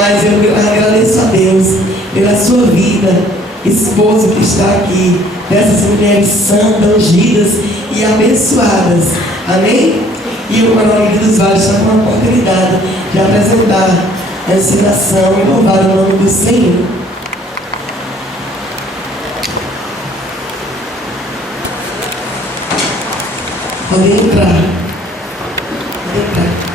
Mas eu agradeço a Deus pela sua vida, esposo que está aqui, dessas mulheres santas, ungidas e abençoadas. Amém? E o Coronel Guido dos Vales está com a oportunidade de apresentar a ensinação e louvar o nome do Senhor. Podem entrar. Podem entrar.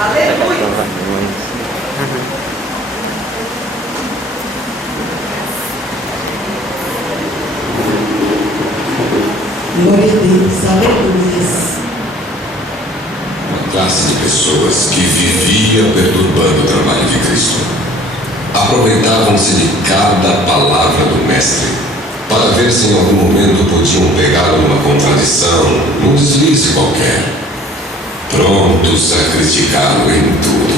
Aleluia. Glória a Deus, aleluia. Uma classe de pessoas que vivia perturbando o trabalho de Cristo. Aproveitavam-se de cada palavra do Mestre para ver se em algum momento podiam pegá-lo numa contradição, num deslize qualquer, prontos a criticá-lo em tudo.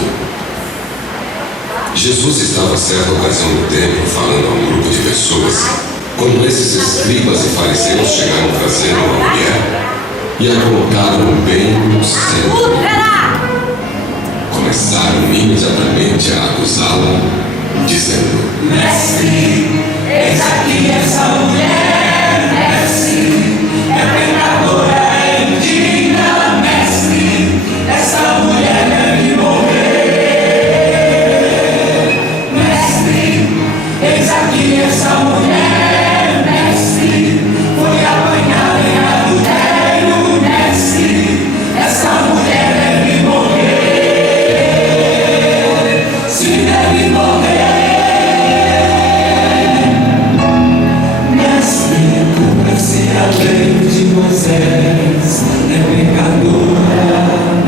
Jesus estava certa ocasião do templo falando a um grupo de pessoas, quando esses escribas e fariseus chegaram trazendo uma mulher e a colocaram bem no centro. Começaram imediatamente a acusá-la, dizendo: Mestre, eis aqui essa mulher, mestre, é pecadora, é indigna, mestre, essa mulher deve morrer. Mestre, eis aqui essa mulher, mestre, foi apanhada em adultério, mestre, essa mulher deve morrer. Se deve morrer. A lei de Moisés é pecadora,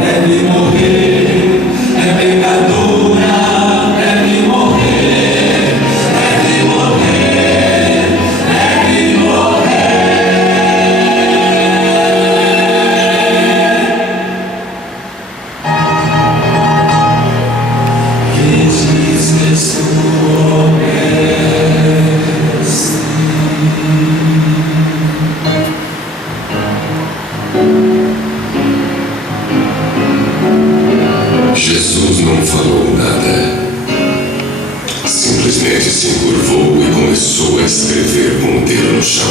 deve morrer, é pecadora, deve morrer, deve morrer, deve morrer. Que diz sua Jesus não falou nada. Simplesmente se encurvou e começou a escrever com o dedo no chão.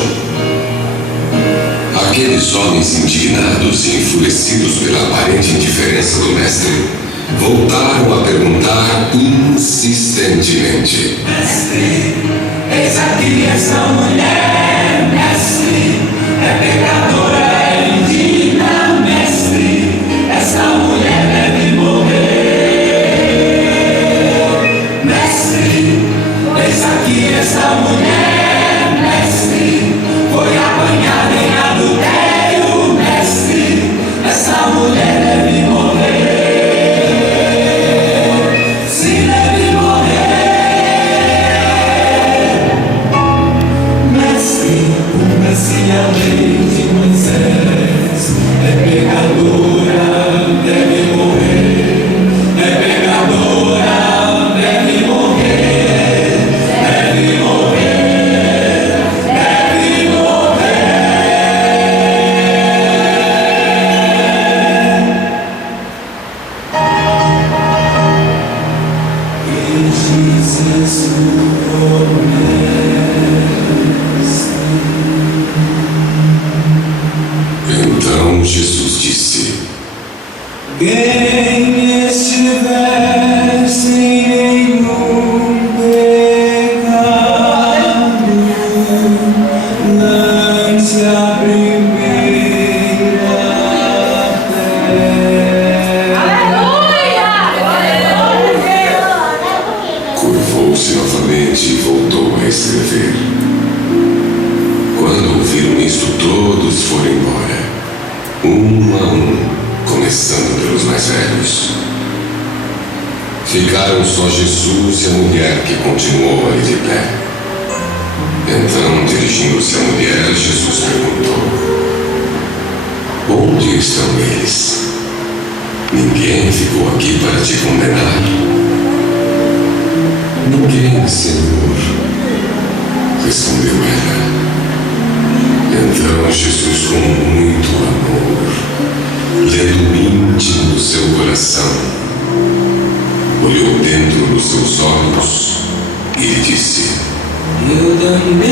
Aqueles homens indignados e enfurecidos pela aparente indiferença do mestre voltaram a perguntar insistentemente: Mestre, eis aqui essa mulher, mestre, é pecadora, é indigna, mestre, essa mulher deve morrer. Mestre, eis aqui essa mulher, mestre, foi apanhada em adultério, mestre, essa mulher deve morrer. Se deve morrer. Mestre, cumpra-se a lei de Moisés, é pecadora, deve morrer, é pecadora, deve morrer, deve morrer, deve morrer. E diz sua Então Jesus disse: quem estiver sem nenhum pecado, lance a primeira pedra. Curvou-se novamente e voltou a escrever. Quando ouviram isto, todos foram embora, um a um, começando pelos mais velhos. Ficaram só Jesus e a mulher, que continuou ali de pé. Então, dirigindo-se à mulher, Jesus perguntou: onde estão eles? Ninguém ficou aqui para te condenar? Ninguém, Senhor, respondeu ela. Então Jesus, com muito amor, lendo o íntimo do seu coração, olhou dentro dos seus olhos e lhe disse: Eu também